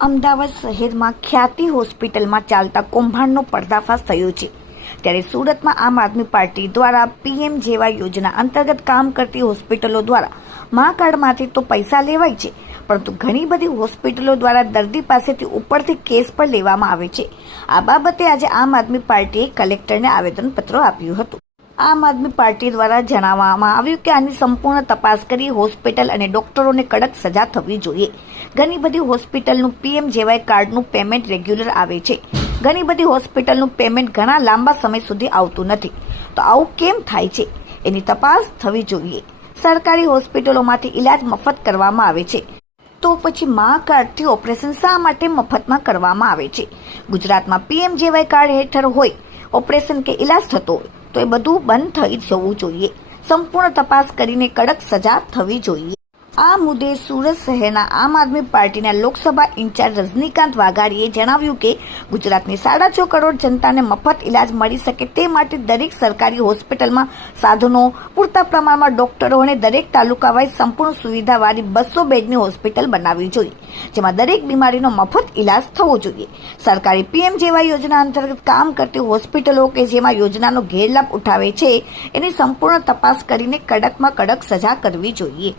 અમદાવાદ શહેરમાં ખ્યાતિ હોસ્પિટલમાં ચાલતા કૌભાંડનો પર્દાફાશ થયો છે. ત્યારે સુરતમાં આમ આદમી પાર્ટી દ્વારા પીએમ જેવા યોજના અંતર્ગત કામ કરતી હોસ્પિટલો દ્વારા મા કાર્ડમાંથી તો પૈસા લેવાય છે, પરંતુ ઘણી બધી હોસ્પિટલો દ્વારા દર્દી પાસેથી ઉપરથી કેસ પણ લેવામાં આવે છે. આ બાબતે આજે આમ આદમી પાર્ટીએ કલેક્ટરને આવેદનપત્ર આપ્યું હતું. આમ આદમી પાર્ટી દ્વારા જણાવવામાં આવ્યું કે આની સંપૂર્ણ તપાસ કરી હોસ્પિટલ અને ડોક્ટરોને કડક સજા થવી જોઈએ. ઘણી બધી હોસ્પિટલનું પીએમ જેવાય કાર્ડનું પેમેન્ટ રેગ્યુલર આવે છે. ઘણી બધી હોસ્પિટલનું પેમેન્ટ ઘણા લાંબા સમય સુધી આવતું નથી. તો આવું કેમ થાય છે? એની તપાસ થવી જોઈએ. સરકારી હોસ્પિટલોમાંથી ઇલાજ મફત કરવામાં આવે છે. તો પછી મા કાર્ડથી ઓપરેશન શા માટે મફતમાં કરવામાં આવે છે? ગુજરાતમાં પીએમ જેવાય કાર્ડ હેઠળ હોય, ઓપરેશન કે ઇલાજ થતો હોય તો એ બધું બંધ થઈ જવું જોઈએ. સંપૂર્ણ તપાસ કરીને કડક સજા થવી જોઈએ. આ મુદ્દે સુરત શહેરના આમ આદમી પાર્ટીના લોકસભા ઇન્ચાર્જ રજનીકાંત વાઘાડીએ જણાવ્યું કે ગુજરાતની સાડા છ કરોડ જનતાને મફત ઇલાજ મળી શકે તે માટે દરેક સરકારી હોસ્પિટલમાં સાધનો, પૂરતા પ્રમાણમાં ડોક્ટરો અને દરેક તાલુકા વાઇઝ સંપૂર્ણ સુવિધાવાળી બસો બેડની હોસ્પિટલ બનાવવી જોઈએ, જેમાં દરેક બીમારીનો મફત ઇલાજ થવો જોઈએ. સરકારી પીએમ જેવા યોજના અંતર્ગત કામ કરતી હોસ્પિટલો કે જેમાં યોજનાનો ગેરલાભ ઉઠાવે છે, એની સંપૂર્ણ તપાસ કરીને કડકમાં કડક સજા કરવી જોઈએ.